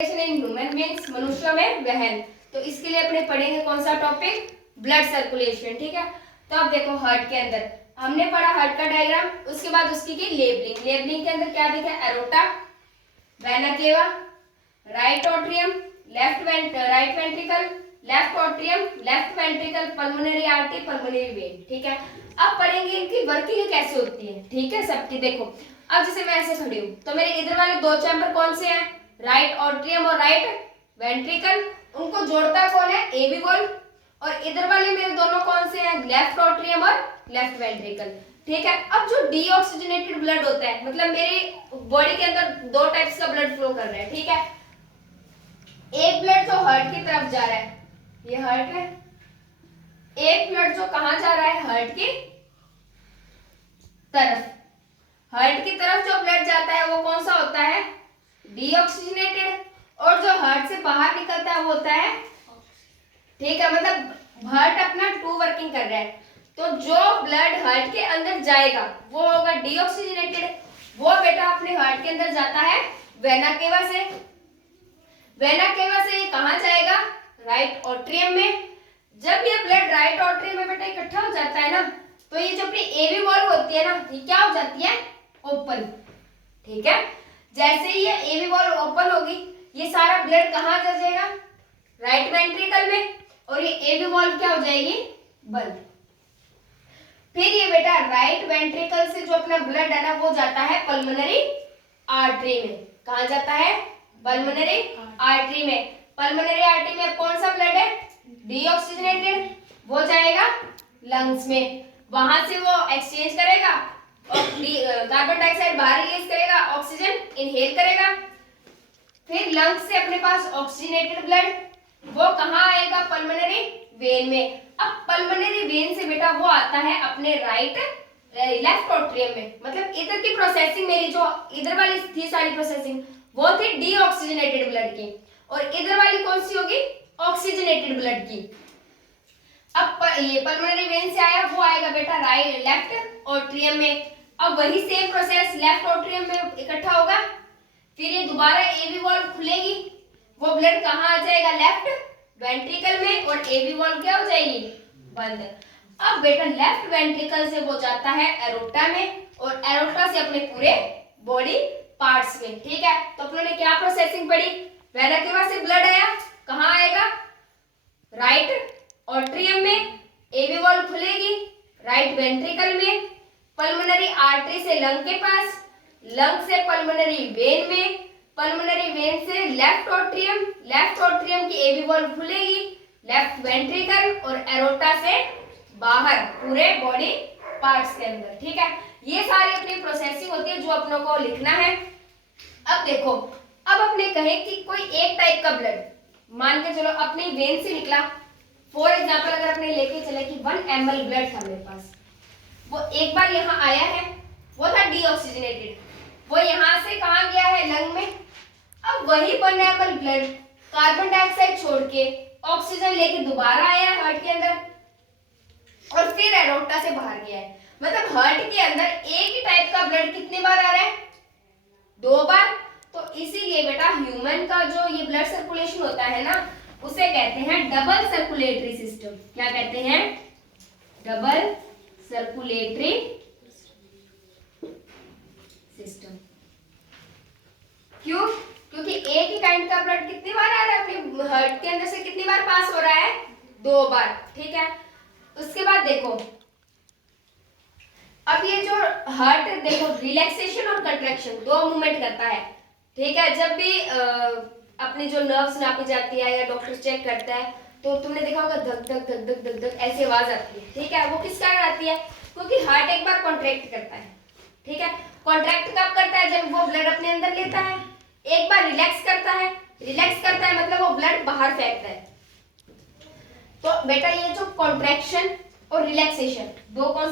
In human beings, मनुष्यों में वहन। तो इसके लिए अपने पढ़ेंगे कौन सा टॉपिक, ब्लड सर्कुलेशन। ठीक है, तो अब देखो हार्ट के अंदर हमने पढ़ा हार्ट का डायग्राम, उसके बाद उसकी की लेबलिंग। लेबलिंग के अंदर क्या देखा, aorta, vena cava, right atrium, right ventricle, left atrium, left ventricle, pulmonary artery, pulmonary vein. ठीक है, अब पढ़ेंगे इनकी वर्किंग कैसे होती है। ठीक है सबकी। देखो अब जैसे मैं ऐसे खड़ी हूँ तो मेरे इधर वाले दो चैम्बर कौन से हैं, राइट ऑट्रियम और राइट वेंट्रिकल। उनको जोड़ता कौन है, एवी वॉल्व। और इधर वाले मेरे दोनों कौन से हैं, लेफ्ट ऑट्रियम और लेफ्ट वेंट्रिकल। ठीक है, अब जो डीऑक्सीजनेटेड ब्लड होता है, मतलब मेरी बॉडी के अंदर दो टाइप्स का ब्लड फ्लो कर रहा है। ठीक है, एक ब्लड जो हार्ट की तरफ जा रहा है, ये हार्ट है। एक ब्लड जो कहां जा रहा है, हार्ट की तरफ। हार्ट की तरफ जो ब्लड जाता है वो कौन सा होता है, डीऑक्सीजनेटेड। और जो हार्ट से बाहर निकलता है वो होता है, ठीक है, मतलब हार्ट अपना टू वर्किंग कर रहा है। तो जो ब्लड हार्ट के अंदर जाएगा वो होगा डीऑक्सीजनेटेड। वो बेटा अपने हार्ट के अंदर जाता है वेना केवा से। वेना केवा से कहां जाएगा, राइट ऑट्रियम में। जब ये ब्लड राइट ऑट्रियम में बेटा इकट्ठा हो जाता है ना, तो ये जो अपनी एवी वॉल्व होती है ना, ये क्या हो जाती है, ओपन। ठीक है, जैसे ही ये एवी वॉल्व ओपन होगी, ये सारा ब्लड कहां जा जाएगा, राइट वेंट्रिकल में। और ये एवी वॉल्व क्या हो जाएगी, बंद। फिर ये बेटा राइट वेंट्रिकल से जो अपना ब्लड है ना, वो जाता है पल्मोनरी आर्टरी में। कहां जाता है, पल्मोनरी आर्टरी में। पल्मोनरी आर्टरी में कौन सा ब्लड है, डीऑक्सीजनेटेड। वो जाएगा लंग्स में, वहां से वो एक्सचेंज करेगा और कार्बन डाइऑक्साइड बाहर रिलीज करेगा, ऑक्सीजन इनहेल करेगा। फिर लंग्स से अपने पास ऑक्सीजनेटेड ब्लड वो कहां आएगा, पल्मोनरी वेन में। अब पल्मोनरी वेन से बेटा वो आता है अपने राइट लेफ्ट ऑट्रियम में। मतलब इधर की प्रोसेसिंग, मेरी जो इधर वाली थी सारी प्रोसेसिंग, वो थी डीऑक्सीजनेटेड ब्लड की, और इधर वाली कौन सी होगी, ऑक्सीजनेटेड ब्लड की। अब ये पल्मोनरी वेन से आया, वो आएगा बेटा राइट लेफ्ट ऑट्रियम में। अब वही सेम प्रोसेस लेफ्ट ऑट्रियम में इकट्ठा होगा। फिर ये दोबारा एवी वॉल्व खुलेगी, वो ब्लड कहां आ जाएगा, लेफ्ट वेंट्रिकल में, और एवी वॉल्व क्या हो जाएगी, बंद। अब बेटा लेफ्ट वेंट्रिकल से वो जाता है एरोटा में, और एरोटा से अपने पूरे बॉडी पार्ट्स में। ठीक है, तो अपनों ने क्या प्रोसेसिंग पढ़ी, वेना केवा से ब्लड आया, कहां आएगा, राइट ऑट्रियम में, एवी वॉल्व खुलेगी राइट वेंट्रिकल में, पल्मोनरी आर्टरी से लंग के पास, लंग से पल्मोनरी वेन में, पल्मोनरी वेन से लेफ्ट ऑट्रियम, लेफ्ट ऑट्रियम की एवी वॉल्व खुलेगी लेफ्ट वेंट्रिकल, और एरोटा से बाहर पूरे बॉडी पार्ट्स के अंदर। ठीक है, ये सारी अपनी प्रोसेसिंग होती है जो अपनों को लिखना है। अब देखो, अब अपने कहे कि कोई एक टाइप का ब्लड, मान के चलो अपनी वेन से निकला। फॉर एग्जाम्पल अगर अपने लेके चले कि 1 ml ब्लड था मेरे पास, वो एक बार यहाँ आया है, वो था डीऑक्सीजनेटेड, वो यहाँ से कहाँ गया है, लंग में। अब वही 1 ml ब्लड कार्बन डाइऑक्साइड छोड़ के ऑक्सीजन लेके दोबारा आया है हार्ट के अंदर, और फिर एरोटा से बाहर गया है। मतलब हार्ट के अंदर एक ही टाइप का ब्लड कितने बार आ रहा है, 2 बार। तो इसीलिए बेटा ह्यूमन का जो ये ब्लड सर्कुलेशन होता है ना, उसे कहते हैं डबल सर्कुलेटरी सिस्टम। क्या कहते हैं, डबल सर्कुलेटरी सिस्टम। क्यों, क्योंकि एक ही काइंड का ब्लड कितनी बार आ रहा है, अपने हार्ट के अंदर से कितनी बार पास हो रहा है, 2 बार। ठीक है, उसके बाद देखो, अब ये जो हार्ट देखो रिलैक्सेशन और कंट्रैक्शन दो मूवमेंट करता है। ठीक है, जब भी अपनी जो नर्व्स नापी जाती है या डॉक्टर चेक करता है, तो तुमने देखा होगा धक धक धक धक धक धक ऐसी आवाज आती है। ठीक है, वो किस कारण आती है, क्योंकि हार्ट एक बार कॉन्ट्रैक्ट करता है। ठीक है, कॉन्ट्रैक्ट कब करता है, जब वो ब्लड अपने अंदर लेता है। एक बार रिलैक्स करता है, रिलैक्स करता है मतलब वो ब्लड बाहर फेंकता है। तो बेटा ये जो कॉन्ट्रैक्शन और रिलैक्सेशन दो कौन